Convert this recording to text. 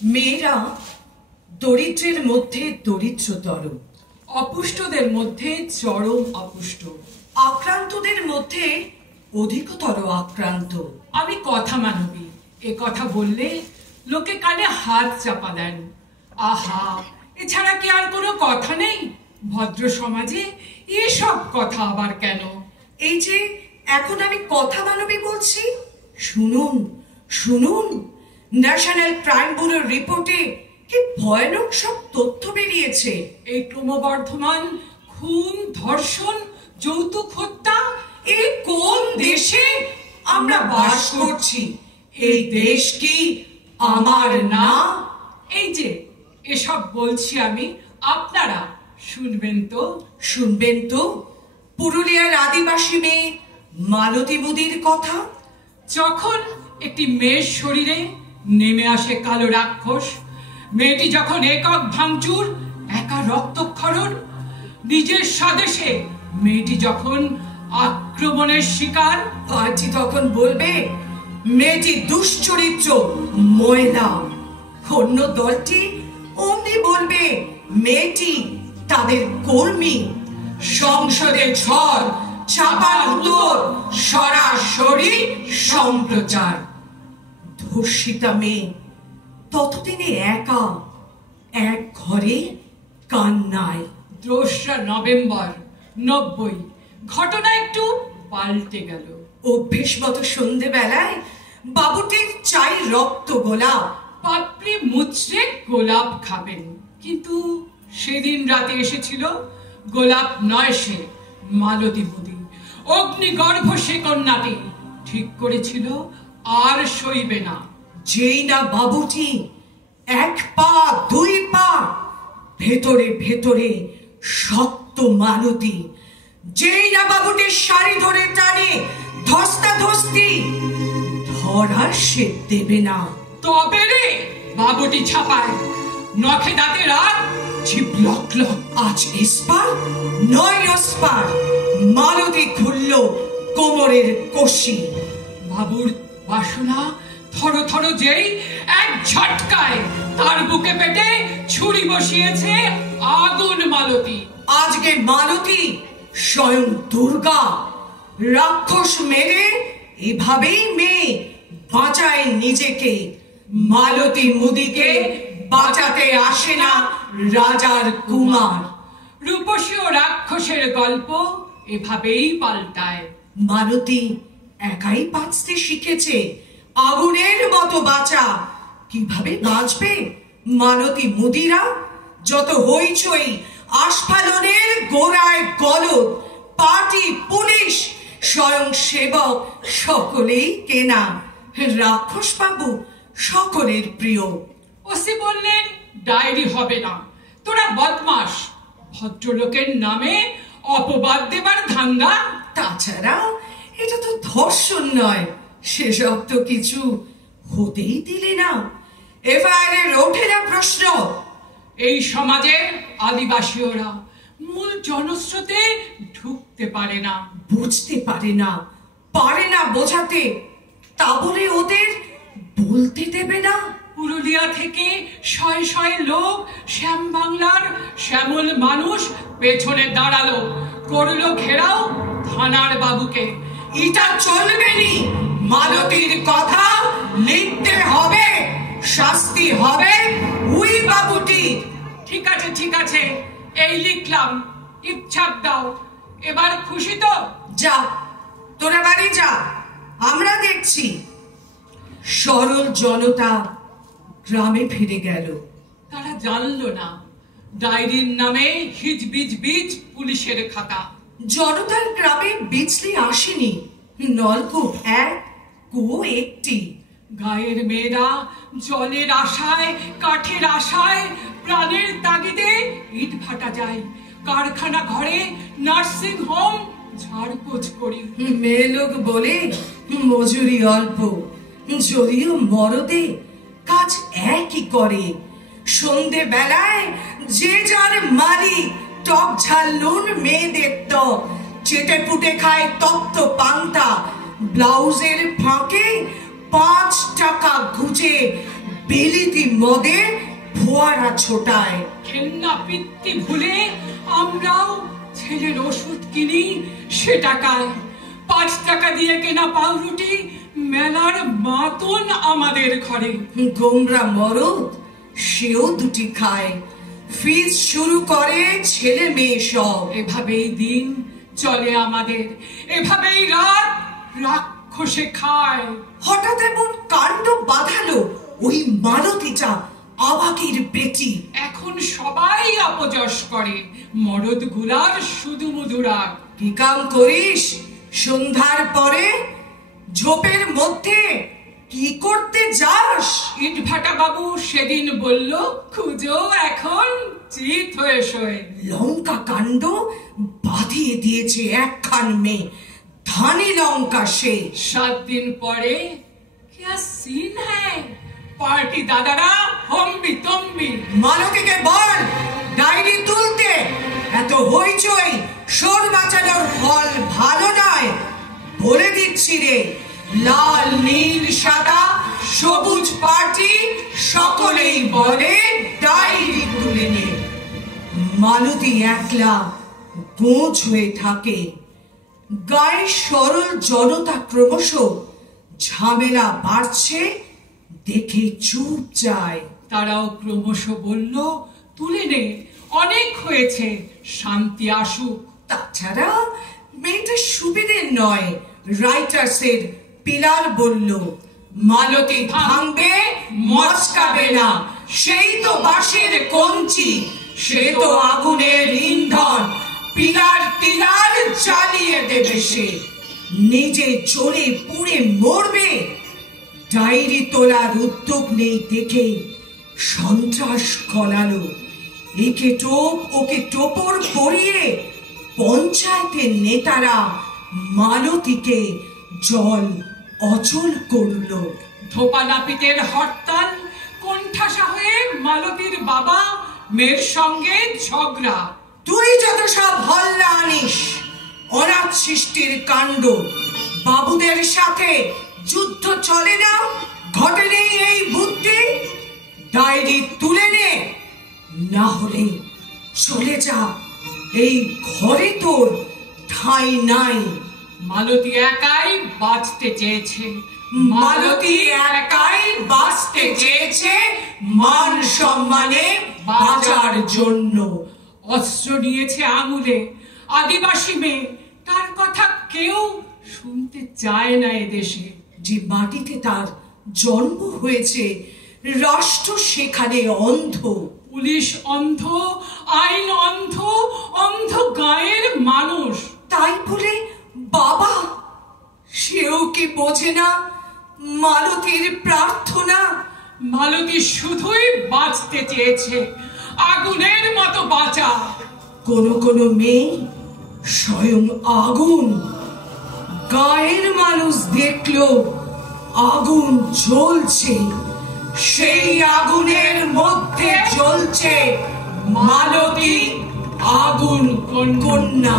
মেয়েরা দরিদ্রের মধ্যে দরিদ্রতর, অপুষ্টদের মধ্যে চরম অপুষ্ট, আক্রান্তদের মধ্যে অধিকতর আক্রান্ত। আমি কথা মানবী, এ কথা বললে লোকে কানে হাত চাপা দেন। আহা, এছাড়া কি আর কোনো কথা নেই? ভদ্র সমাজে এসব কথা আবার কেন? এই যে এখন আমি কথা মানবী বলছি, শুনুন শুনুন, ন্যাশনাল ক্রাইম ব্যুরোর রিপোর্টে কি ভয়ানক সব তথ্য বেরিয়েছে। এই ক্রমবর্ধমান খুন, ধর্ষণ, যৌতুক হত্যা, এই কোন দেশে আমরা বাস করছি? এই দেশ কি আমার না? এই যে এসব বলছি আমি, আপনারা শুনবেন তো? শুনবেন তো পুরুলিয়ার আদিবাসী মেয়ে মালতী মুদির কথা। যখন একটি মেয়ের শরীরে নেমে আসে কালো রাক্ষস, মেয়েটি যখন একক ভাঙচুর, একা রক্তক্ষরণ, নিজের স্বদেশে মেয়েটি যখন আক্রমণের শিকার, পার্টি তখন বলবে মেয়েটি দুশ্চরিত্র ময়লা। অন্য দলটি অমনি বলবে মেয়েটি তাদের কর্মী। সংসদে ঝড়, চাপার উত্তর, সরাসরি সম্প্রচার। ধর্ষিতা মেয়ে ততদিনে একা এক ঘরে কান্নায়। 2রা নভেম্বর 90, ঘটনা একটু পাল্টে গেল। অভ্যেস মতো সন্ধেবেলায় বাবুটির চাই রক্ত গোলাপ। পাপড়ি মুচড়ে গোলাপ খাবেন, কিন্তু সেদিন রাতে এসেছিল গোলাপ নয়, সে মালতী মুদি। অগ্নিগর্ভ সে কন্যাটি ঠিক করেছিল আর সইবে না। যেই না বাবুটি 1 পা 2 পা ভেতরে ভেতরে শক্ত মালতী, যেই না বাবুটির শাড়ি ধরে টানে ধস্তাধস্তি, ধরা সে দেবে না। তবে রে বাবুটি ছাপায়, নখে দাঁতে রাত, জিভ লক লক। আজ এসপার নয় ওসপার, মালতী খুলল কোমরের কষি। বাবুর বাসনা থর থর যেই এক ঝটকায় তার বুকে পেটে ছুরি বসিয়েছে আগুন মালতী। আজকে মালতী স্বয়ং দুর্গা। রাক্ষস মেরে এভাবেই মেয়ে বাঁচায় নিজেকে। মালতী মুদিকে বাঁচাতে আসে না রাজার কুমার। রূপসী ও রাক্ষসের গল্প এভাবেই পাল্টায়। মালতী একাই বাঁচতে শিখেছে, আগুনের মতো বাঁচা। কিভাবে বাঁচবে মালতী মুদিরা? যত হইচই, আস্ফালনের গোড়ায় গলদ, পার্টি, পুলিশ, স্বয়ং সেবক সকলেই কেনা। রাক্ষস বাবু সকলের প্রিয়। ওসি বললেন ডায়েরি হবে না, তোরা বদমাস, ভদ্রলোকের নামে অপবাদ দেবার ধান্দা। তাছাড়া এটা তো ধর্ষণ নয়, সেসব তো কিছু হতেই দিলে না। এফআইআর এর ওঠে না প্রশ্ন। এই সমাজের আদিবাসী ওরা মূল জনস্রোতে ঢুকতে পারে না, বুঝতে পারে না, পারে না বোঝাতে। তা বলে ওদের বলতে দেবে না। পুরুলিয়া থেকে শয়ে শয়ে লোক শ্যাম বাংলার শ্যামল মানুষ পেছনে দাঁড়ালো, করলো ঘেরাও থানার বাবুকে। এটা চলবে নি, মালতীর কথা লিখতে হবে, শাস্তি হবে উই বাবুটি। ঠিক আছে ঠিক আছে, এই লিখলাম, ইচ্ছাপ দাও। এবার খুশি তো? যা তোরা বাড়ি যা, আমরা দেখছি। সরল জনতা গ্রামে ফিরে গেল। তারা জানলো না ডায়েরির নামে হিজবিজ বীজ পুলিশের খাতা। জনতার গ্রামে বিজলি আসেনি, নলকূপ 1, কুয়ো 1টি। গায়ের মেয়েরা জলের আশায়, কাঠের আশায়, প্রাণের তাগিদে ইট ভাটা যায়। কারখানা ঘরে, নার্সিং হোম ঝাড়পোছ করি। মেয়ে লোক বলে মজুরি অল্প, যদিও মরদে কাজ একই করে। সন্ধে বেলায় যে যার মালিক টক ঝাল নুন মেয়েদের তো চেটে পুটে খায় তপ্ত পান্তা। ব্লাউজের ফাঁকে 5 টাকা গুজে বেলিতি মদের ফোয়ারা ছোটায়। ঘেন্না পিত্তি ভুলে আমরাও ছেলের ওষুধ কিনি সে টাকায়। 5 টাকা দিয়ে কেনা পাউরুটি মেলার মাতন আমাদের ঘরে। গোমরা মরদ সেও দুটি খায়। ফিজ শুরু করে ছেলে মেয়ে সব। এভাবেই দিন চলে আমাদের, এভাবেই রাত রাক্ষসে খায়। হঠাৎ এমন কাণ্ড বাঁধালো ওই মালতীটা অবাকের বেটি। এখন সবাই অপযশ করে মরদ গুলার শুধু মধুরাগ। কি কাম করিস সন্ধ্যার পরে? ঝোপের মধ্যে কি করতে যাস? ইটভাটা বাবু সেদিন বলল, খুঁজো এখন চিত হয়ে শোয়। লঙ্কা কাণ্ড বাঁধিয়ে দিয়েছে একখান মেয়ে, ধানি লঙ্কা সে। 7 दिन পরে क्या सीन है, পার্টি দাদারা হম্বি তম্বি। মালতীকে বল ডায়েরি তুলতে। এত হইচই সোর বাঁচানোর ফল ভালো নয়। বলে দিচ্ছি রে, লাল নীল সাদা সবুজ পার্টি সকলেই বলে ডায়েরি তুলে নে। মালতী একলা গোঁজ হয়ে থাকে। গায়ে সরল জনতা ক্রমশ ঝামেলা বাড়ছে দেখে চুপ যায়। তারাও ক্রমশ বলল, তুলে নে, অনেক হয়েছে, শান্তি আসুক। তাছাড়া মেয়েটা সুবিধের নয়। রাইটার্সের পিলার বলল, মালতী ভাঙবে মচকাবে না, সেই তো বাঁশের কঞ্চি, সে তো আগুনের ইন্ধন, পিলার টিলার জ্বালিয়ে দেবে সে, নিজে জ্বলে পুড়ে মরবে। ডায়েরি তোলার উদ্যোগ নেই দেখে সন্ত্রাস গলালো। একে টোপ ওকে টোপর করিয়ে পঞ্চায়েতের নেতারা মালতীকে জল অচল করলো। ধোপা নাপিতের হরতাল, কোণঠাসা হয়ে মালতীর বাবা মেয়ের সঙ্গে ঝগড়া। তুই যত সব হল্লা আনিস, অনাথ সৃষ্টির কাণ্ড। বাবুদের সাথে যুদ্ধ চলে না, ঘটেনি এই বুদ্ধি। ডায়েরি তুলে নে, না হলে চলে যা, এই ঘরে তোর ঠাঁই নাই। মালতী একাই বাঁচতে চেয়েছে, মালতী একাই বাঁচতে চেয়েছে মান সম্মানে বাঁচার জন্য। অস্ত্র নিয়েছে আঙুলে, আদিবাসী মেয়ে, তার কথা কেউ শুনতে চায় না এদেশে। যে মাটিতে তার জন্ম হয়েছে, রাষ্ট্র সেখানে অন্ধ। পুলিশ অন্ধ, আইন অন্ধ, অন্ধ গায়ের মানুষ। তাই বলে বাবা সেও কি বোঝে না মালতীর প্রার্থনা? মালতী শুধুই বাঁচতে চেয়েছে, আগুনের মতো বাঁচা। কোন মেয়ে স্বয়ং আগুন। গায়ের মানুষ দেখলো আগুন জ্বলছে, সেই আগুনের মধ্যে জ্বলছে মালতী আগুন কন্যা।